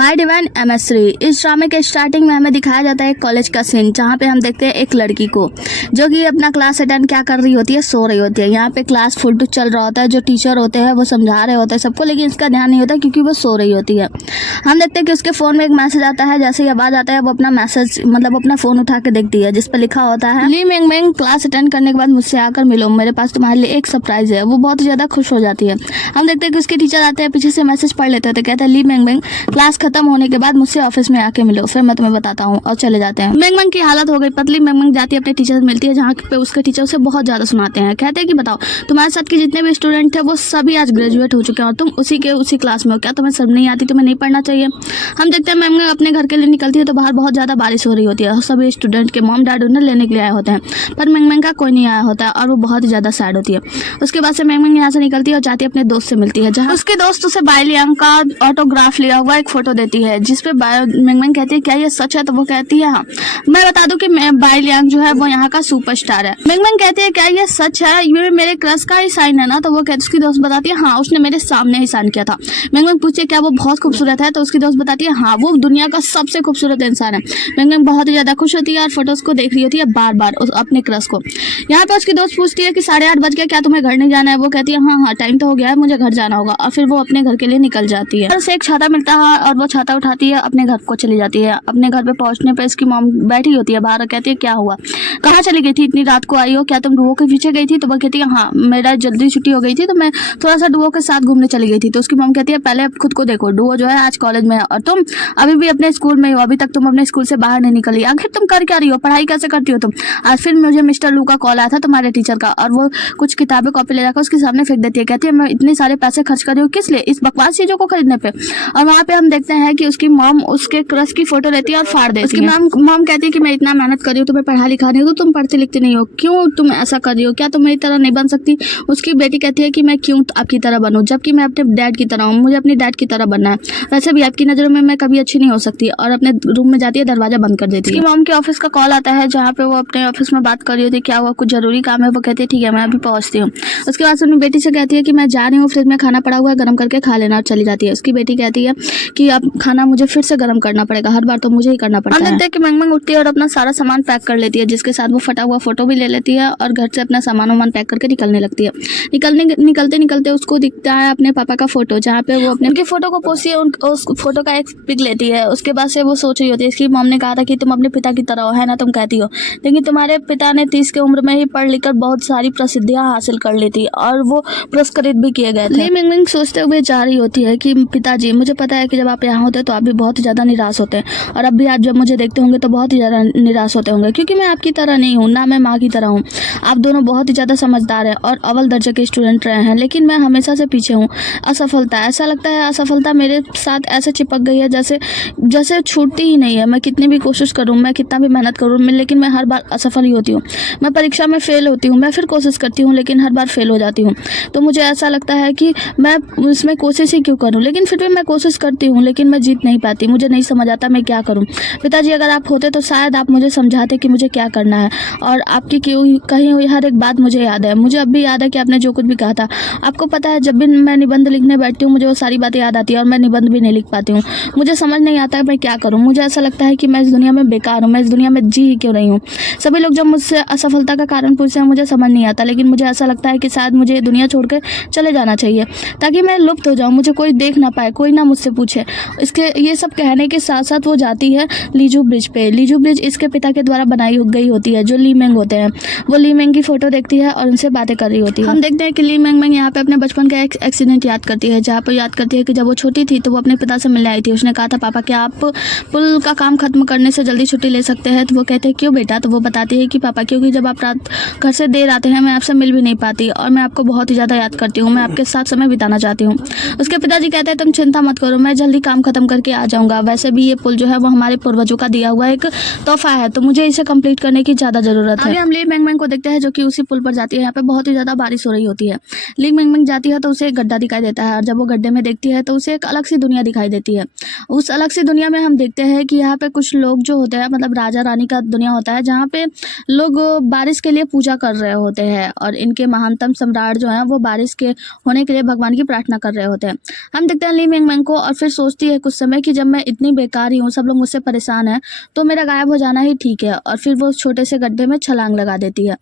My divine एमएस3। इस ड्रामे के स्टार्टिंग में हमें दिखाया जाता है एक कॉलेज का सीन, जहाँ पे हम देखते हैं एक लड़की को जो कि अपना क्लास अटेंड क्या कर रही होती है, सो रही होती है। यहाँ पे क्लास फुल टू चल रहा होता है, जो टीचर होते हैं वो समझा रहे होते हैं सबको, लेकिन इसका ध्यान नहीं होता क्योंकि वो सो रही होती है। हम देखते हैं कि उसके फ़ोन में एक मैसेज आता है। जैसे ही आवाज़ आता है वो अपना मैसेज अपना फ़ोन उठा के देखती है, जिस पर लिखा होता है, ली मेंग मेंग, क्लास अटेंड करने के बाद मुझसे आकर मिलो, मेरे पास तुम्हारे लिए एक सरप्राइज है। वो बहुत ज़्यादा खुश हो जाती है। हम देखते हैं कि उसके टीचर आते हैं, पीछे से मैसेज पढ़ लेते हैं, तो कहते हैं ली मेंग मेंग, क्लास खत्म होने के बाद मुझसे ऑफिस में आके मिलो, फिर मैं तुम्हें बताता हूँ, और चले जाते हैं। मेंग मेंग की हालत हो गई पतली। मेंग मेंग जाती है अपने टीचर से मिलती है, जहाँ पे उसके टीचर उसे बहुत ज़्यादा सुनाते हैं। कहते हैं कि बताओ, तुम्हारे साथ के जितने भी स्टूडेंट थे वो सभी आज ग्रेजुएट हो चुके हैं और तुम उसी क्लास में हो, क्या तुम्हें शर्म नहीं आती, तुम्हें नहीं पढ़ना चाहिए। हम देखते हैं मेंग मेंग अपने घर के लिए निकलती है, तो बाहर बहुत ज़्यादा बारिश हो रही होती है। सभी स्टूडेंट के मॉम डैड उन्हें लेने के लिए आए होते हैं, पर मेंग मेंग का कोई नहीं आया होता है और वो बहुत ज़्यादा सैड होती है। उसके बाद से मेंग मेंग यहाँ से निकलती है और जाती है अपने दोस्त से मिलती है, जहाँ उसके दोस्त उसे बाय लियांग का ऑटोग्राफ लिया हुआ एक फोटो देती है, जिसपे मेंग मेंग कहती है क्या ये सच है, तो वो कहती है हाँ। मैं बता दूं कि बाय लियांग जो है वो यहाँ का सुपरस्टार है। मेंग मेंग कहती है क्या ये सच है, ये मेरे क्रश का ही साइन है ना, तो वो कहती, उसकी दोस्त बताती है हाँ, उसने मेरे सामने ही साइन किया था। मेंग मेंग पूछे क्या वो बहुत खूबसूरत है, तो उसकी दोस्त बताती है हाँ, वो दुनिया का सबसे खूबसूरत इंसान है। मेंग मेंग बहुत ही ज्यादा खुश होती है और फोटोज को देख रही होती है बार बार अपने क्रश को। यहाँ पे उसकी दोस्त पूछती है कि 8:30 बज गया, क्या तुम्हें घर नहीं जाना है। वो कहती है हाँ, टाइम तो हो गया है, मुझे घर जाना होगा, और फिर वो अपने घर के लिए निकल जाती है। और उसे एक छाता मिलता है और वो छाता उठाती है, अपने घर को चली जाती है। अपने घर पे पहुंचने पे इसकी मॉम बैठी होती है बाहर, कहती है क्या हुआ, कहाँ चली गई थी, इतनी रात को आई हो, क्या तुम डुओ के पीछे गई थी। तो वो कहती है हाँ, मेरा जल्दी छुट्टी हो गई थी, तो मैं थोड़ा सा डुओ के साथ घूमने चली गई थी। तो उसकी मॉम कहती है पहले अब खुद को देखो, डुओ जो है आज कॉलेज में है और तुम अभी भी अपने स्कूल में हो, अभी तक तुम अपने स्कूल से बाहर नहीं निकली, आखिर तुम कर क्या रही हो, पढ़ाई कैसे करती हो तुम। आज फिर मुझे मिस्टर लू का कॉल आया था तुम्हारे टीचर का, और वो कुछ किताबें कॉपी ले जाकर उसके सामने फेंक देती है। कहती है मैं इतने सारे पैसे खर्च कर रही हूँ किस लिए, इस बकवास चीजों को खरीदने पे। और वहाँ पे हम देखते हैं कि उसकी मॉम उसके क्रश की फोटो लेती है और फाड़ देती है। उसकी मॉम कहती है कि मैं इतना मेहनत कर रही हूँ, तुम्हें पढ़ा लिखा नहीं हो, तो तुम पढ़ती लिखती नहीं हो, क्यों तुम ऐसा कर रही हो, क्या तुम मेरी तरह नहीं बन सकती। उसकी बेटी कहती है कि मैं क्यों आपकी तरह बनूं, जबकि मैं अपने डैड की तरह हूँ, मुझे अपने डैड की तरह बनना है। वैसे भी आपकी नज़रों में मैं कभी अच्छी नहीं हो सकती, और अपने रूम में जाती है, दरवाजा बंद कर देती है। मॉम के ऑफिस का कॉल आता है, जहाँ पे वो अपने ऑफिस में बात कर रही होती है, क्या हुआ, कुछ जरूरी काम है। वो कहती है ठीक है, मैं अभी पहुंचती हूँ। उसके बाद अपनी बेटी से कहती है कि मैं जा रही हूँ, फ्रिज में खाना पड़ा हुआ है, गर्म करके खा लेना, और चली जाती है। उसकी बेटी कहती है कि अब खाना मुझे फिर से गर्म करना पड़ेगा, हर बार तो मुझे ही करना पड़ता है। हम देखते हैं कि मेंग मेंग उठती है और अपना सारा सामान पैक कर लेती है, जिसके साथ वो फटा हुआ फोटो भी ले लेती है और घर से अपना सामान पैक करके निकलने लगती है। निकलते उसको दिखता है अपने पापा का फोटो, जहाँ पे वो अपने उनके फोटो को पोसती है, उस फोटो का एक पिक लेती है। उसके बाद से वो सोच रही होती है, इसकी मॉम ने कहा था कि तुम अपने पिता की तरह हो, है ना, तुम कहती हो, लेकिन तुम्हारे पिता ने 30 की उम्र में ही पढ़ लिख कर बहुत सारी प्रसिद्धियां हासिल कर ली थी और वो पुरस्कृत भी किए गए थे। ली मेंग मेंग सोचते हुए जा रही होती है कि पिताजी, मुझे पता है कि जब आप यहाँ होते हैं तो आप भी बहुत ही ज्यादा निराश होते हैं, और अब भी आप जब मुझे देखते होंगे तो बहुत ही ज्यादा निराश होते होंगे, क्योंकि मैं आपकी तरह नहीं हूँ, ना मैं माँ की तरह हूँ। आप दोनों बहुत ही ज्यादा समझदार हैं और अव्वल दर्जे के स्टूडेंट रहे हैं, लेकिन मैं हमेशा से पीछे हूँ। असफलता, ऐसा लगता है असफलता मेरे साथ ऐसे चिपक गई है जैसे छूटती ही नहीं है। मैं कितनी भी कोशिश करूँ, मैं कितना भी मेहनत करूँ, लेकिन मैं हर बार असफल ही होती हूँ। मैं परीक्षा में फेल होती हूँ, मैं फिर कोशिश करती हूँ, लेकिन हर बार फेल हो जाती हूँ। तो मुझे ऐसा लगता है कि मैं उसमें कोशिश ही क्यों करूँ, लेकिन फिर भी मैं कोशिश करती हूँ, लेकिन मैं जीत नहीं पाती। मुझे नहीं समझ आता मैं क्या करूँ। पिताजी, अगर आप होते तो शायद आप मुझे समझाते कि मुझे क्या करना है, और आपकी कही हुई हर एक बात मुझे याद है। मुझे अब भी याद है कि आपने जो कुछ भी कहा था। आपको पता है, जब भी मैं निबंध लिखने बैठती हूँ मुझे वो सारी बातें याद आती है और मैं निबंध भी नहीं लिख पाती हूँ। मुझे समझ नहीं आता है मैं क्या करूँ। मुझे ऐसा लगता है कि मैं इस दुनिया में बेकार हूँ, मैं इस दुनिया में जी ही क्यों रही हूँ। सभी लोग जब मुझसे असफलता का कारण पूछते हैं मुझे समझ नहीं आता, लेकिन मुझे ऐसा लगता है कि शायद मुझे ये दुनिया छोड़कर चले जाना चाहिए, ताकि मैं लुप्त हो जाऊँ, मुझे कोई देख ना पाए, कोई ना मुझसे पूछे। इसके ये सब कहने के साथ साथ वो जाती है लीजू ब्रिज पे। लीजू ब्रिज इसके पिता के द्वारा बनाई गई होती है, जो ली मेंग होते हैं। वो ली मेंग की फोटो देखती है और उनसे बातें कर रही होती है। हम देखते हैं कि ली मेंग मेंग यहाँ पे अपने बचपन का एक एक्सीडेंट याद करती है, जहाँ पर याद करती है कि जब वो छोटी थी तो वो अपने पिता से मिलने आई थी। उसने कहा था पापा क्या आप पुल का काम खत्म करने से जल्दी छुट्टी ले सकते हैं। तो वो कहते हैं क्यों बेटा। तो वो बताती है कि पापा क्योंकि जब आप रात घर से देर आते हैं मैं आपसे मिल भी नहीं पाती और मैं आपको बहुत ही ज़्यादा याद करती हूँ, मैं आपके साथ समय बिताना चाहती हूँ। उसके पिताजी कहते हैं तुम चिंता मत करो, मैं जल्दी काम खत्म करके आ जाऊँगा। वैसे भी ये पुल जो है वो हमारे पूर्वजों का दिया हुआ एक तोहफा है, तो मुझे इसे कंप्लीट करने की ज़्यादा जरूरत है। आगे हम ली मैंगमैंग को देखते हैं जो कि उसी पुल पर जाती है। यहाँ पे बहुत ही ज्यादा बारिश हो रही होती है। ली मैंगमैंग जाती है तो उसे एक गड्ढा दिखाई देता है और जब वो गड्ढे में देखती है तो उसे एक अलग सी दुनिया दिखाई देती है। उस अलग सी दुनिया में हम देखते हैं कि यहाँ पे कुछ लोग जो होते हैं मतलब राजा रानी का दुनिया होता है जहाँ पे लोग बारिश के लिए पूजा कर रहे होते हैं और इनके महानतम सम्राट जो है वो बारिश के होने के लिए भगवान की प्रार्थना कर रहे होते हैं। हम देखते हैं ली मैंगमैंग को और फिर सोचती है कुछ समय कि जब मैं इतनी बेकार ही हूँ, सब लोग मुझसे परेशान हैं, तो मेरा गायब हो जाना ही ठीक है। और फिर वो छोटे से गड्ढे में छलांग लगा देती है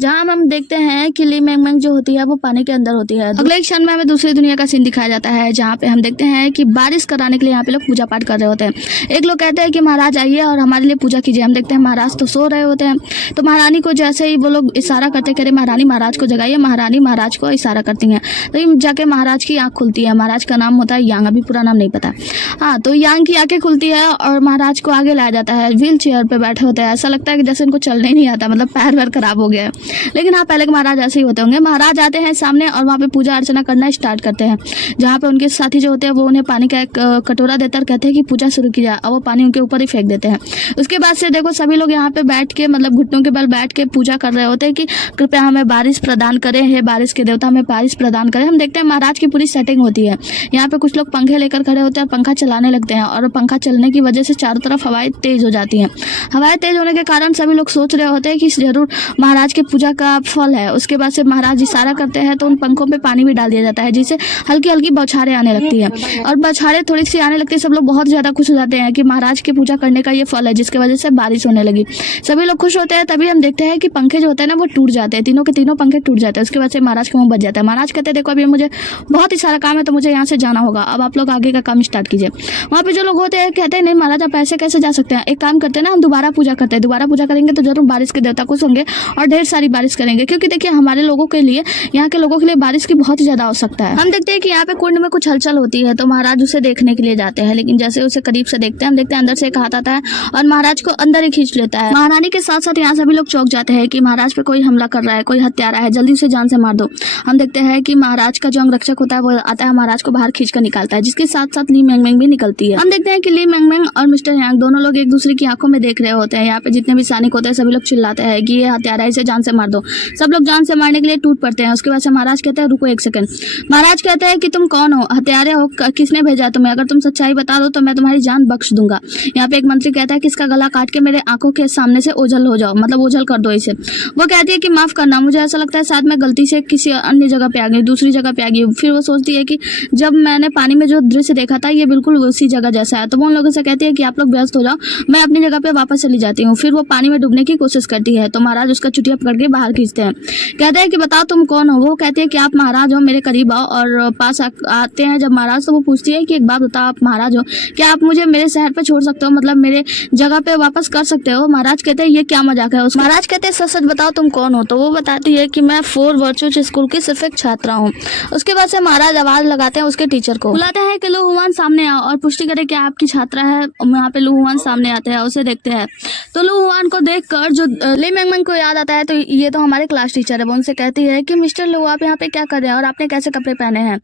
जहाँ हम देखते हैं कि ली मैंगमैंग जो होती है वो पानी के अंदर होती है। अगले एक क्षण में हमें दूसरी दुनिया का सीन दिखाया जाता है जहाँ पे हम देखते हैं कि बारिश कराने के लिए यहाँ पे लोग पूजा पाठ कर रहे होते हैं। एक लोग कहते हैं कि महाराज आइए और हमारे लिए पूजा कीजिए। हम देखते हैं महाराज तो सो रहे होते हैं, तो महारानी को जैसे ही वो लोग इशारा करते कह रहे महारानी महाराज को जगाइए, महारानी महाराज को इशारा करती हैं तो जाके महाराज की आँख खुलती है। महाराज का नाम होता है यांग, अभी पूरा नाम नहीं पता। हाँ, तो यांग की आंखें खुलती है और महाराज को आगे लाया जाता है। व्हील चेयर पे बैठे होते हैं, ऐसा लगता है कि जैसे इनको चलने ही नहीं आता, मतलब पैर वैर खराब हो गया है। लेकिन हाँ, पहले के महाराज ऐसे ही होते होंगे। महाराज आते हैं सामने और वहाँ पे पूजा अर्चना करना स्टार्ट करते हैं जहाँ पे उनके साथी जो होते हैं वो उन्हें पानी का एक कटोरा देते और कहते हैं कि पूजा शुरू की जाए और वो पानी उनके ऊपर ही फेंक देते हैं। उसके बाद से देखो सभी लोग यहाँ पे बैठ के मतलब घुटनों के बल बैठ के पूजा कर रहे होते हैं कि कृपया हमें बारिश प्रदान करें, हे बारिश के देवता हमें बारिश प्रदान करें। हम देखते हैं महाराज की पूरी सेटिंग होती है। यहाँ पे कुछ लोग पंखे लेकर खड़े होते हैं, पंखा चलाने लगते हैं और पंखा चलने की वजह से चारों तरफ हवाएं तेज हो जाती हैं। हवाएं तेज होने के कारण सभी लोग सोच रहे होते हैं कि जरूर महाराज की पूजा का फल है। उसके बाद से महाराज इशारा करते हैं तो उन पंखों पे पानी भी डाल दिया जाता है जिससे हल्की हल्की बौछारें आने लगती है और बौछारें थोड़ी सी आने लगती है। सब लोग बहुत ज़्यादा खुश हो जाते हैं कि महाराज की पूजा करने का ये फल है जिसकी वजह से बारिश होने लगी। सभी लोग खुश होते हैं। तभी हम देखते हैं कि पंखे जो होते हैं ना वो टूट जाते हैं, तीनों के तीनों पंखे टूट जाते हैं। उसके बाद से महाराज का मुंह बच जाता है। महाराज कहते हैं देखो अभी मुझे बहुत ही सारा काम है तो मुझे यहाँ से जाना होगा, अब आप लोग आगे का काम स्टार्ट कीजिए। वहाँ पे जो लोग होते हैं कहते हैं नहीं महाराज आप ऐसे कैसे जा सकते हैं, एक काम करते हैं ना हम दोबारा पूजा करते हैं, दोबारा पूजा करेंगे तो जरूर बारिश के देवता खुश होंगे और ढेर सारी बारिश करेंगे क्योंकि देखिए हमारे लोगों के लिए, यहाँ के लोगों के लिए बारिश की बहुत ही ज्यादा आवश्यकता है। हम देखते हैं कि यहाँ पे कुंड में कुछ हलचल होती है तो महाराज उसे देखने के लिए जाते हैं, लेकिन जैसे उसे करीब से देखते हैं हम देखते हैं अंदर से एक हाथ आता है और महाराज को अंदर ही खींच लेता है। महारानी के साथ साथ यहाँ सभी लोग चौंक जाते हैं कि महाराज पे कोई हमला कर रहा है, कोई हत्यारा है, जल्दी उसे जान से मार दो। हम देखते हैं कि महाराज का जो अंगरक्षक होता है वो आता है, महाराज को बाहर खींच कर निकालता है, जिसके साथ साथ ली मैंगमैंग भी निकलती है। हम देखते हैं कि ली मैंगमैंग और मिस्टर यांग दोनों लोग एक दूसरे की आंखों में देख रहे होते हैं। यहाँ पे जितने भी सैनिक होते हैं सभी लोग चिल्लाते हैं कि ये हत्यारा है, इसे जान से मार दो। सब लोग जान से मारने के लिए टूट पड़ते हैं। उसके बाद से महाराज कहते हैं रुको एक सेकंड। महाराज कहते हैं कि तुम कौन हो, हत्यारे हो, किसने भेजा है तुम्हें, अगर तुम सच्चाई बता दो तो मैं तुम्हारी जान बख्श दूंगा। यहाँ पे एक मंत्री कहता है कि इसका गला काट के मेरे आंखों के सामने से ओझल हो जाओ, मतलब ओझल कर दो इसे। वो कहती है कि माफ करना, मुझे ऐसा लगता है शायद मैं गलती से किसी अन्य जगह पे आ गई, दूसरी जगह पे आ गई। फिर वो सोचती है कि जब मैंने पानी में जो दृश्य देखा था ये बिल्कुल उसी जगह जैसा है, तो वो उन लोगों से कहती है कि आप लोग व्यस्त हो जाओ, मैं अपनी जगह पे वापस चली जाती हूँ। फिर वो पानी में डूबने की कोशिश करती है तो महाराज उसका चुटिया पकड़ के बाहर खींचते हैं। कहते हैं कि बताओ तुम कौन हो। वो कहती है कि आप महाराज हो, मेरे करीब आओ। और पास आते हैं जब महाराज तो वो पूछती है कि एक बात बताओ, आप महाराज हो, क्या आप मुझे मेरे शहर पे छोड़ सकते हो, मतलब मेरे जगह पे वापस कर सकते हो। महाराज कहते हैं ये क्या मजाक है। महाराज कहते हैं सच सच बताओ तुम कौन हो। तो वो बताती है कि मैं 4 वर्चुअस स्कूल की सिर्फ एक छात्रा हूँ। उसके बाद से महाराज आवाज लगाते हैं उसके टीचर को, बुलाते हैं कि लू हुआन सामने आओ और पुष्टि करे कि आपकी छात्रा है। यहाँ पे लू हुआन सामने आते हैं, उसे देखते हैं तो लू हुआन को देखकर जो ली मैंगमैंग को याद आता है तो ये तो हमारे क्लास टीचर है। वो उनसे कहती है कि मिस्टर लू आप यहाँ पे क्या कर रहे हैं और आपने कैसे कपड़े पहने हैं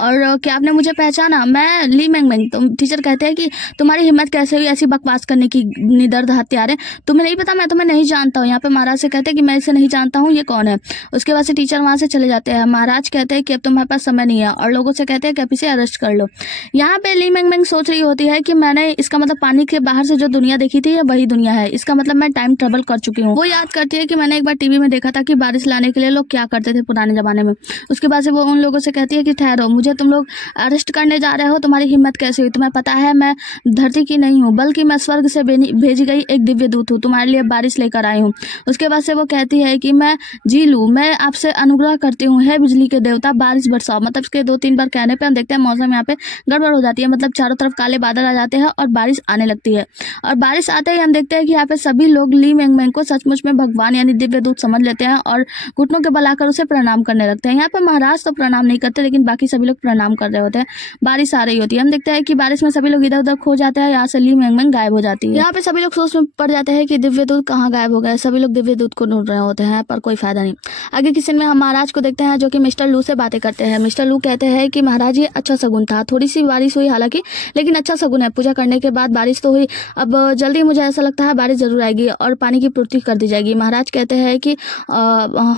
और क्या आपने मुझे पहचाना, मैं ली मैंगमैंग। तो टीचर कहते हैं कि तुम्हारी हिम्मत कैसे हुई ऐसी बकवास करने की, निडर हत्यारे, तुम्हें नहीं पता, मैं तुम्हें नहीं जानता हूँ। यहाँ पे महाराज से कहते हैं कि मैं इसे नहीं जानता हूँ, ये कौन है। उसके बाद से टीचर वहाँ से चले जाते हैं। महाराज कहते हैं कि अब तुम्हारे पास समय नहीं है और लोगों से कहते हैं कि अब इसे अरेस्ट कर लो। यहाँ पे ली मैंगमैंग सोच रही होती है कि मैंने इसका मतलब पानी के बाहर से जो दुनिया देखी थी ये वही दुनिया है, इसका मतलब मैं टाइम ट्रेवल कर चुकी हूँ। वो याद करती है कि मैंने एक बार टीवी में देखा था कि बारिश लाने के लिए लोग क्या करते थे पुराने जमाने में। उसके बाद से वो उन लोगों से कहती है कि ठहरो, मुझे तुम लोग अरेस्ट करने जा रहे हो, तुम्हारी हिम्मत कैसे हुई, तुम्हें पता है मैं धरती की नहीं हूँ बल्कि मैं स्वर्ग से भेजी गई एक दिव्य दूत हूँ, तुम्हारे लिए बारिश लेकर आई हूँ। उसके बाद से वो कहती है कि मैं जी लू, मैं आपसे अनुग्रह करती हूँ, हे बिजली के देवता बारिश बरसाओ। मतलब इसके 2-3 बार कहने पे हम देखते हैं मौसम यहाँ पे गड़बड़ हो जाती है, मतलब चारों तरफ काले बादल आ जाते हैं और बारिश आने लगती है। और बारिश आते ही हम देखते हैं कि यहाँ पे सभी लोग ली मैंगमैंग को सचमुच में भगवान यानी दिव्य दूत समझ लेते हैं और घुटनों के बल आकर उसे प्रणाम करने लगते हैं। यहाँ पे महाराज तो प्रणाम नहीं करते लेकिन बाकी सभी लोग प्रणाम कर रहे होते हैं। बारिश आ रही होती है, हम देखते हैं कि बारिश में सभी लोग इधर उधर खो जाते हैं। यहाँ से ली मैंगमैंग गायब हो जाती है। यहाँ पे सभी लोग सोच में पड़ जाते हैं कि दिव्य दूत कहाँ गायब हो गए। सभी लोग दिव्य दूत को ढूंढ रहे होते हैं पर कोई फायदा नहीं। आगे की सीन में हम महाराज को देखते हैं जो कि मिस्टर लू से बातें करते हैं। मिस्टर लू कहते हैं कि महाराज ये अच्छा शगुन था, थोड़ी सी बारिश हुई हालांकि, लेकिन अच्छा शगुन है। पूजा करने के बाद बारिश तो हुई, अब जल्दी मुझे ऐसा लगता है बारिश जरूर आएगी और पानी की पूर्ति कर दी जाएगी। महाराज कहते हैं कि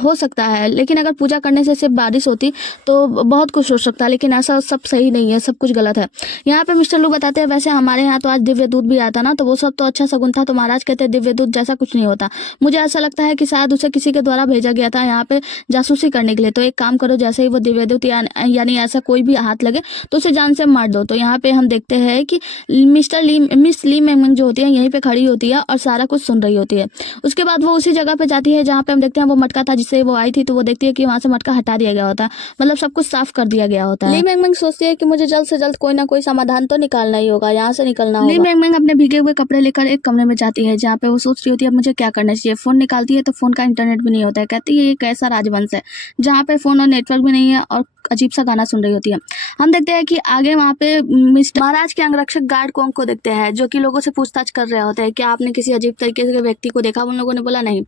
हो सकता है, लेकिन अगर पूजा करने से सिर्फ बारिश होती तो बहुत कुछ हो सकता है, लेकिन ऐसा सब सही नहीं है, सब कुछ गलत है। यहाँ पे मिस्टर लू बताते हैं वैसे हमारे यहाँ तो आज दिव्य दूत भी आता ना, तो वो सब तो अच्छा शगुन था। तो महाराज कहते हैं दिव्य दूत जैसा कुछ नहीं होता, मुझे ऐसा लगता है कि शायद उसे किसी के द्वारा भेजा गया था यहाँ पे जासूसी करने के लिए। तो एक काम करो, जैसे ही वो दिव्य दूत यानी ऐसा कोई भी हाथ लगे तो उसे जान से मार दो। तो यहाँ पे हम देखते हैं कि मिस ली मेंगमेंग जो होती है यहीं पे खड़ी होती है और सारा कुछ सुन रही होती है। उसके बाद वो उसी जगह पे जाती है जहाँ पे हम देखते हैं वो मटका था जिससे वो आई थी। तो वो देखती है कि वहां से मटका हटा दिया गया होता है, मतलब सब कुछ साफ कर दिया गया होता है। ली मेंगमेंग सोचती है कि मुझे जल्द से जल्द कोई ना कोई समाधान तो निकालना ही होगा, यहाँ से निकलना होगा। ली मेंगमेंग अपने भीगे हुए कपड़े लेकर एक कमरे में जाती है जहाँ पे वो सोच रही होती है अब मुझे क्या करना चाहिए। फोन निकालती है तो फोन का इंटरनेट भी नहीं होता है। कहती है ये कैसा राजवंश है जहाँ पे फोन और नेटवर्क भी नहीं है, और अजीब सा गाना सुन रही होती है। हम देखते हैं कि आगे वहाँ पे मिस्टर महाराज के अंगरक्षक गार्ड कोंग को देखते हैं जो कि लोगों से पूछताछ कर रहे होते हैं कि आपने किसी अजीब तरीके के व्यक्ति को देखा। उन लोगों ने बोला नहीं।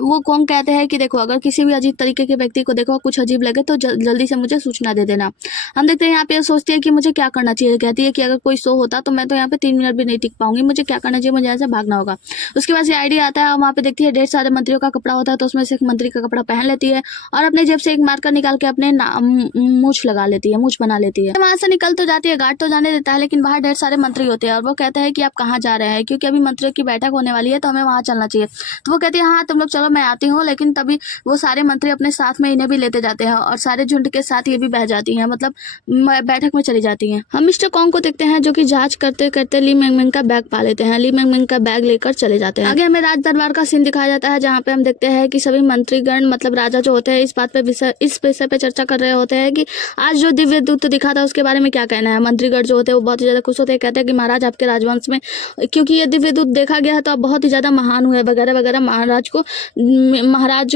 वो कोंग कहते हैं कि देखो अगर किसी भी अजीब तरीके के व्यक्ति को देखो, कुछ अजीब लगे तो जल्दी से मुझे सूचना दे देना। हम देखते हैं यहाँ पे सोचती है कि मुझे क्या करना चाहिए। कहती है कि अगर कोई शो होता तो मैं तो यहाँ पे 3 मिनट भी नहीं टिक पाऊंगी, मुझे क्या करना चाहिए, मुझे ऐसे भागना होगा। उसके बाद ये आइडिया आता है और वहाँ पे देखती है ढेर सारे मंत्रियों का कपड़ा होता है, तो उसमें से एक मंत्री का कपड़ा पहन लेती है और अपने जेब से एक मार्कर निकाल के अपने मूछ लगा लेती है, मूछ बना लेती है। वहां से निकल तो जाती है, गार्ड तो जाने देता है, लेकिन बाहर ढेर सारे मंत्री होते हैं और वो कहते हैं कि आप कहाँ जा रहे हैं, क्योंकि अभी मंत्रियों की बैठक होने वाली है तो हमें वहां चलना चाहिए। तो वो कहती है हाँ तुम लोग चलो मैं आती हूँ, लेकिन तभी वो सारे मंत्री अपने साथ में इन्हें भी लेते जाते हैं और सारे झुंड के साथ ये भी बह जाती हैं, मतलब बैठक में चली जाती हैं। हम मिस्टर कॉन्ग को देखते हैं जो कि जांच करते करते ली मेंगमेंग का बैग पा लेते हैं। ली मेंगमेंग का बैग लेकर चले जाते हैं। आगे हमें राज दरबार का सीन दिखाया जाता है जहाँ पे हम देखते हैं कि सभी मंत्रीगण मतलब राजा जो होते हैं इस विषय पे चर्चा कर रहे होते हैं कि आज जो दिव्य दूत दिखा था उसके बारे में क्या कहना है। मंत्रीगण जो होते हैं वो बहुत ही ज्यादा खुश होते हैं, कहते हैं कि महाराज आपके राजवंश में क्योंकि ये दिव्य दूत देखा गया है तो आप बहुत ही ज्यादा महान हुए वगैरह वगैरह। महाराज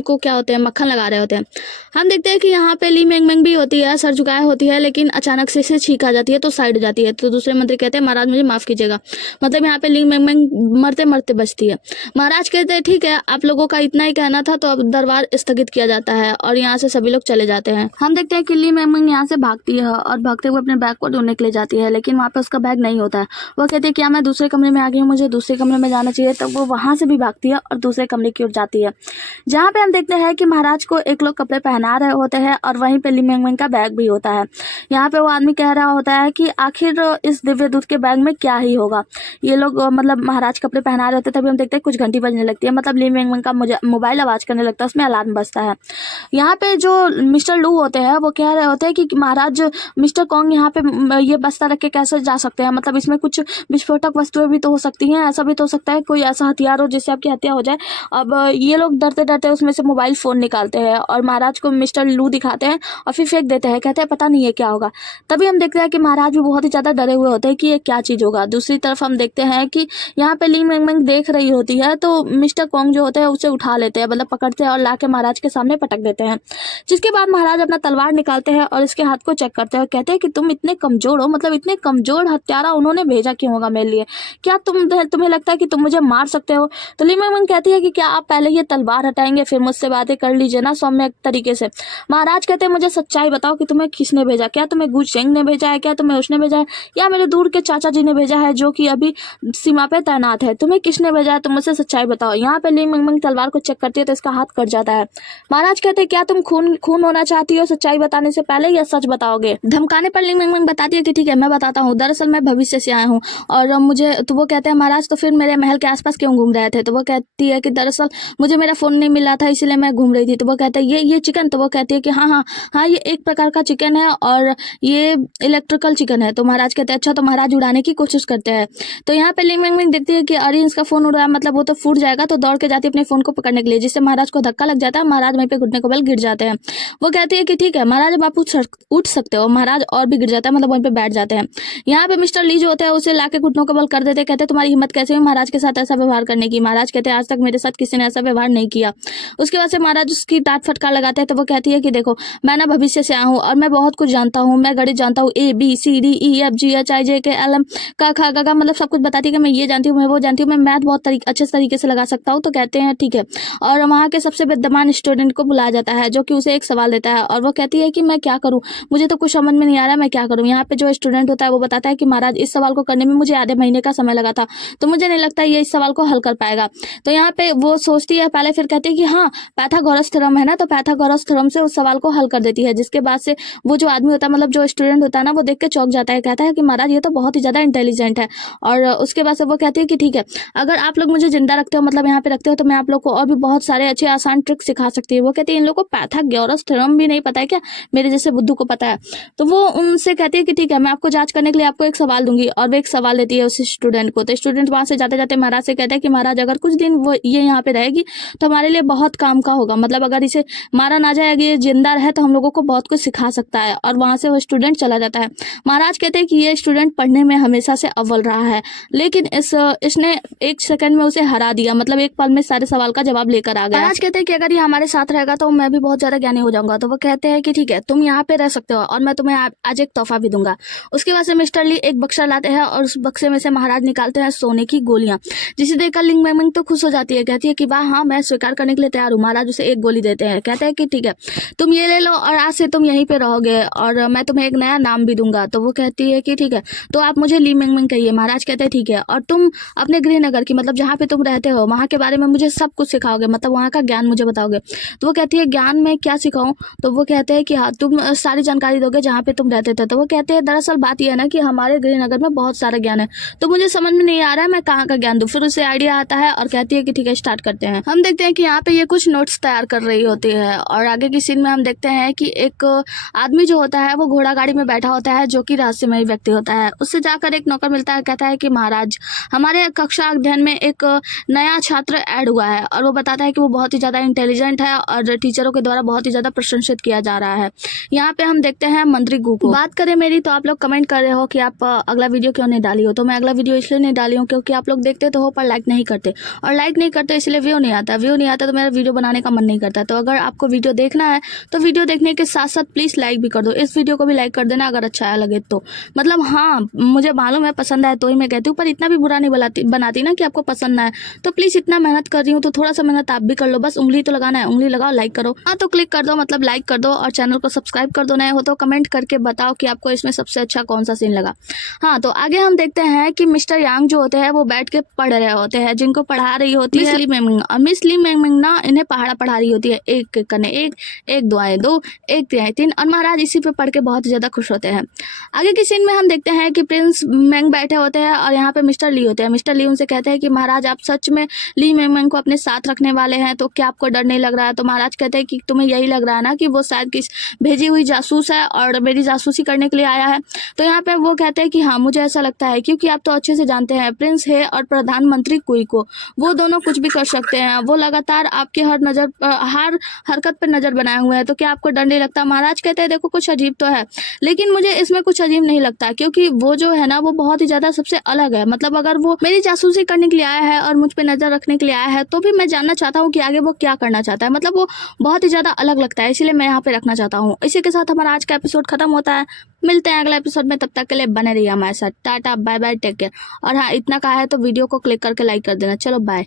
को क्या होते हैं मक्खन लगा रहे होते हैं। हम देखते हैं कि यहाँ पे ली मेंगमेंग भी होती है, सर झुकाए होती है, लेकिन अचानक से छींक आ जाती है तो साइड जाती है। तो दूसरे मंत्री कहते हैं महाराज मुझे माफ कीजिएगा, मतलब यहाँ पे ली मेंगमेंग मरते मरते बचती है। महाराज कहते हैं ठीक है आप लोगों का इतना ही कहना था, तो अब दरबार स्थगित किया जाता है और यहाँ से सभी लोग चले जाते हैं। हम देखते हैं कि ली मेंगमेंग यहाँ से भागती है और भागते हुए अपने बैग को ढूंढने के लिए जाती है, लेकिन वहाँ पे उसका बैग नहीं होता है। वो कहती है क्या मैं दूसरे कमरे में आ गई हूँ, मुझे दूसरे कमरे में जाना चाहिए। तो वो वहां से भी भागती है और दूसरे कमरे की ओर जाती है जहाँ पे हम देखते हैं कि महाराज को एक लोग कपड़े पहना रहे होते हैं और वहीं पे ली मेंगमेंग का बैग भी होता है। यहाँ पे वो आदमी कह रहा होता है कि आखिर इस दिव्य दूत के बैग में क्या ही होगा। ये लोग मतलब महाराज कपड़े पहना रहे होते, तभी हम देखते हैं कुछ घंटी बजने लगती है, मतलब ली मेंगमेंग का मोबाइल आवाज करने लगता है, उसमें अलार्म बजता है। यहाँ पे जो मिस्टर लू होते हैं वो कह रहे होते हैं कि महाराज मिस्टर कॉन्ग यहाँ पे ये बस्ता रख के कैसे जा सकते हैं, मतलब इसमें कुछ विस्फोटक वस्तुएं भी तो हो सकती हैं, ऐसा भी तो हो सकता है कोई ऐसा हथियार हो जिससे आपकी हत्या हो जाए। अब ये लोग डरते डरते उसमें से मोबाइल फोन निकालते हैं और महाराज को मिस्टर लू दिखाते हैं और फिर फेंक देते हैं, कहते हैं पता नहीं है क्या होगा। तभी हम देखते हैं कि महाराज भी बहुत ही ज्यादा डरे हुए होते हैं कि ये क्या चीज होगा। दूसरी तरफ हम देखते हैं कि यहाँ पे ली मेंगमेंग देख रही होती है तो मिस्टर कॉन्ग जो होते हैं उसे उठा लेते हैं, मतलब पकड़ते हैं और लाके महाराज के सामने पटक देते हैं। जिसके बाद महाराज अपना तलवार निकालते हैं और इसके हाथ को चेक करते हैं और कहते हैं कि तुम इतने कमजोर हो, मतलब इतने कमजोर हत्यारा उन्होंने भेजा क्यों होगा मेरे लिए, क्या तुम्हें लगता है कि तुम मुझे मार सकते हो। तो ली मेंगमेंग कहती है कि क्या आप पहले ये तलवार हटाएंगे फिर मुझसे बातें कर लीजिए ना सौम्य तरीके से। महाराज कहते हैं मुझे सच्चाई बताओ कि तुम्हें किसने भेजा, क्या तुम्हें गु शेंग ने भेजा है, क्या तुम्हें उसने भेजा है, या मेरे दूर के चाचा जी ने भेजा है जो कि अभी सीमा पे तैनात है, तुम्हें किसने भेजा है, तुम मुझसे सच्चाई बताओ। यहाँ पे ली मेंगमेंग तलवार को चेक करती है तो इसका हाथ कट जाता है। महाराज कहते हैं क्या तुम खून होना चाहती हो सच्चाई बताने से पहले, या सच बताओगे। धमकाने पर ली मेंगमेंग बताती है कि ठीक है मैं बताता हूँ, दरअसल मैं भविष्य से आया हूँ और मुझे तो वो कहते हैं महाराज तो फिर मेरे महल के आसपास क्यों घूम रहे थे। तो वो कहती है कि दरअसल मुझे मेरा फोन नहीं मिला था इसलिए मैं घूम रही थी। तो वो कहते हैं ये चिकन, तो वो कहती है कि हाँ ये एक प्रकार का चिकन है और ये इलेक्ट्रिकल चिकन है। तो महाराज कहते हैं अच्छा, तो महाराज उड़ाने की कोशिश करते हैं। तो यहाँ पे ली मेंगमेंग देखती है कि अरे इसका फोन उड़ रहा है, मतलब वो तो फूट जाएगा, तो दौड़ के जाती है अपने फोन को पकड़ने के लिए, जिससे महाराज को धक्का लग जाता है, महाराज वहीं पे घुटने को बल गिर जाते हैं। वो कहती है कि ठीक है महाराज अब आप उठ सकते हो। महाराज और भी गिर जाता है, मतलब वहीं पे बैठ जाते हैं। यहाँ पे मिस्टर ली जो होता है उसे लाके घुटनों को बल कर देते हैं, कहते हैं तुम्हारी हिम्मत कैसे हुई महाराज के साथ ऐसा व्यवहार करने की। महाराज कहते हैं आज तक मेरे साथ किसी ने ऐसा व्यवहार नहीं किया। उसके बाद से महाराज उसकी डांट फटकार लगाते हैं। तो वो कहती है कि देखो मैं ना भविष्य से आया हूँ और मैं बहुत कुछ जानता हूँ, मैं गणित जानता हूँ, ABCDEFGHIJKLM का खा गा, मतलब सब कुछ बताती है कि मैं ये जानती हूँ, मैं वो जानती हूँ, मैं मैथ बहुत अच्छे तरीके से लगा सकता हूँ। तो कहते हैं ठीक है, और वहाँ के सबसे विद्वान स्टूडेंट को बुलाया जाता है जो कि उसे एक सवाल देता है और वो कहती है कि मैं क्या करूँ, मुझे तो कुछ समझ में नहीं आ रहा है, मैं क्या करूँ। यहाँ पे जो स्टूडेंट होता है वो बताता है कि महाराज इस सवाल को करने में मुझे आधे महीने का समय लगा था, तो मुझे नहीं लगता ये इस सवाल को हल कर पाएगा। तो यहाँ पे वो सोचती है पहले, फिर कहती है कि हाँ पैथागोरस थ्योरम है ना, तो पैथागोरस थ्योरम से उस सवाल को हल कर देती है। जिसके बाद से वो जो आदमी होता है, मतलब जो स्टूडेंट होता है ना, वो देख के चौंक जाता है, कहता है कि महाराज ये तो बहुत ही ज़्यादा इंटेलिजेंट है। और उसके बाद से वो कहती है कि ठीक है, अगर आप लोग मुझे जिंदा रखते हो, मतलब यहाँ पे रखते हो, तो मैं आप लोग को और भी बहुत सारे अच्छे आसान ट्रिक सिखा सकती है। वो कहती है इन लोगों को पैथागोरस थ्योरम भी नहीं पता है क्या, मेरे जैसे बुद्धू को पता है। तो वो उनसे कहती है कि ठीक है, मैं आपको जांच करने के लिए आपको एक सवाल दूंगी। और वो एक सवाल देती है उस स्टूडेंट को। तो स्टूडेंट वहां से जाते जाते महाराज से कहता है कि महाराज अगर कुछ दिन वो ये यहाँ पे रहेगी तो हमारे लिए बहुत काम का होगा, मतलब अगर इसे मारा ना जाए, अगर ये जिंदा रहे तो हम लोगों को बहुत कुछ सिखा सकता है। और वहां से वो स्टूडेंट चला जाता है। महाराज कहते हैं कि ये स्टूडेंट पढ़ने में हमेशा से अव्वल रहा है, लेकिन इसने एक सेकंड में उसे हरा दिया, मतलब एक पल में सारे सवाल का जवाब लेकर आ गया। महाराज कहते हैं कि अगर ये हमारे साथ रहेगा तो मैं भी बहुत ज्यादा ज्ञानी हो जाऊंगा। तो वो कहते हैं कि ठीक है, तुम यहाँ पे रह सकते हो और मैं तुम्हें आज एक तोहफा भी दूंगा। उसके बाद से मिस्टर ली एक बक्सा लाते हैं और उस बक्से में से महाराज निकालते हैं सोने की गोलियां, जिसे देखकर लिंग मैंग तो खुश हो जाती है, कहती है कि वाह हाँ मैं स्वीकार करने के लिए तैयार हूँ। महाराज उसे एक गोली देते हैं, कहते हैं कि ठीक है तुम ये ले लो और आज से तुम यहीं पे रहोगे और मैं तुम्हें एक नया नाम भी दूंगा। तो वो कहती है कि ठीक है, तो आप मुझे ली मिंग मिंग कहिए। महाराज कहते हैं ठीक है, और तुम अपने गृहनगर की, मतलब जहाँ पे तुम रहते हो वहाँ के बारे में मुझे सब कुछ सिखाओगे, मतलब वहाँ का ज्ञान मुझे बताओगे। तो वो कहती है ज्ञान में क्या सिखाऊं। तो वो कहते हैं कि हाँ तुम सारी जानकारी दोगे जहाँ पे तुम रहते थे। तो वो कहते हैं दरअसल बात यह है ना कि हमारे गृहनगर में बहुत सारा ज्ञान है, तो मुझे समझ में नहीं आ रहा है मैं कहाँ का ज्ञान दूं। फिर उसे आइडिया आता है और कहती है कि ठीक है स्टार्ट करते हैं। हम देखते हैं कि यहाँ पे ये कुछ नोट्स तैयार कर रही होती है और आगे की सीन में हम देखते हैं कि एक आदमी जो होता है वो घोड़ा गाड़ी में बैठा होता है, जो कि रहस्यमय व्यक्ति होता है। उससे जाकर एक नौकर मिलता है, कहता है कि महाराज हमारे कक्षा अध्ययन में एक नया छात्र ऐड हुआ है और वो बताता है कि वो बहुत ही ज़्यादा इंटेलिजेंट है और टीचरों के द्वारा बहुत ही ज़्यादा प्रशंसित किया जा रहा है। यहाँ पे हम देखते हैं मंत्री गू को। बात करें मेरी, तो आप लोग कमेंट कर रहे हो कि आप अगला वीडियो क्यों नहीं डाली हो। तो मैं अगला वीडियो इसलिए नहीं डाली हूँ क्योंकि आप लोग देखते तो हो पर लाइक नहीं करते, और लाइक नहीं करते इसलिए व्यू नहीं आता। व्यू नहीं आता तो मेरा वीडियो बनाने का मन नहीं करता। तो अगर आपको वीडियो देखना है तो वीडियो देखने के साथ साथ प्लीज़ लाइक भी कर दो। इस वीडियो को भी लाइक कर देना अगर अच्छा लगे तो। मतलब हाँ मुझे मालूम है पसंद आए तो ही मैं कहती हूँ, पर इतना भी बुरा नहीं बनाती ना कि आपको पसंद ना आए। तो प्लीज़ इतना मेहनत कर रही हूँ तो थोड़ा सा मेहनत आप भी कर लो, बस उंगली तो लगाना है, उंगली लगाओ, लाइक करो। हाँ तो क्लिक कर दो, मतलब लाइक कर दो, और चैनल को सब्सक्राइब कर दो। नए हो तो कमेंट करके बताओ कि आपको इसमें सबसे अच्छा कौन सा सीन लगा। हाँ तो आगे हम देखते हैं कि मिस्टर यांग जो होते हैं वो बैठ के पढ़ रहे होते हैं, जिनको पढ़ा रही होती है मिस ली मेंगमिंग। और मिस ली मेंगमिंग ना इन्हें पढ़ा रही होती है, एक करने एक दुआएं दो, एक तिहाई तीन, और महाराज इसी पे पढ़ के बहुत ज़्यादा खुश होते हैं। आगे की सीन में हम देखते हैं कि प्रिंस मेंग बैठे होते हैं और यहाँ पे मिस्टर ली होते हैं। मिस्टर ली उनसे कहते हैं कि महाराज आप सच में ली मेंगमिंग को अपने साथ रखने वाले हैं, तो क्या आपको डर नहीं लग रहा है। तो महाराज कहते हैं कि तुम्हें यही लग रहा है ना कि वो शायद किस भेजी हुई जासूस है और मेरी जासूसी करने के लिए आया है। तो यहाँ पे वो कहते हैं कि हाँ मुझे ऐसा लगता है, क्योंकि आप तो अच्छे से जानते हैं प्रिंस हे और प्रधानमंत्री कुई को, वो दोनों कुछ भी कर सकते हैं। वो लगातार आपके हर हरकत पर नजर बनाए हुए हैं, तो क्या आपको डर नहीं लगता। महाराज कहते हैं देखो कुछ अजीब तो है, लेकिन मुझे इसमें कुछ अजीब नहीं लगता, क्योंकि वो जो है ना वो बहुत ही ज्यादा सबसे अलग है। मतलब अगर वो मेरी जासूसी करने के लिए आया है और मुझ पर नजर रखने के लिए आया है, तो भी मैं जानना चाहता हूँ कि आगे वो क्या करना चाहता है। मतलब वो बहुत ही ज्यादा अलग लगता है, इसलिए मैं यहाँ पे रखना चाहता हूँ। इसी के साथ हमारा आज का एपिसोड खत्म होता है। मिलते हैं अगला एपिसोड में, तब तक के लिए बने रहिए हमारे साथ। Tata bye bye take care. और हाँ इतना कहा है तो वीडियो को क्लिक करके लाइक कर देना। चलो बाय।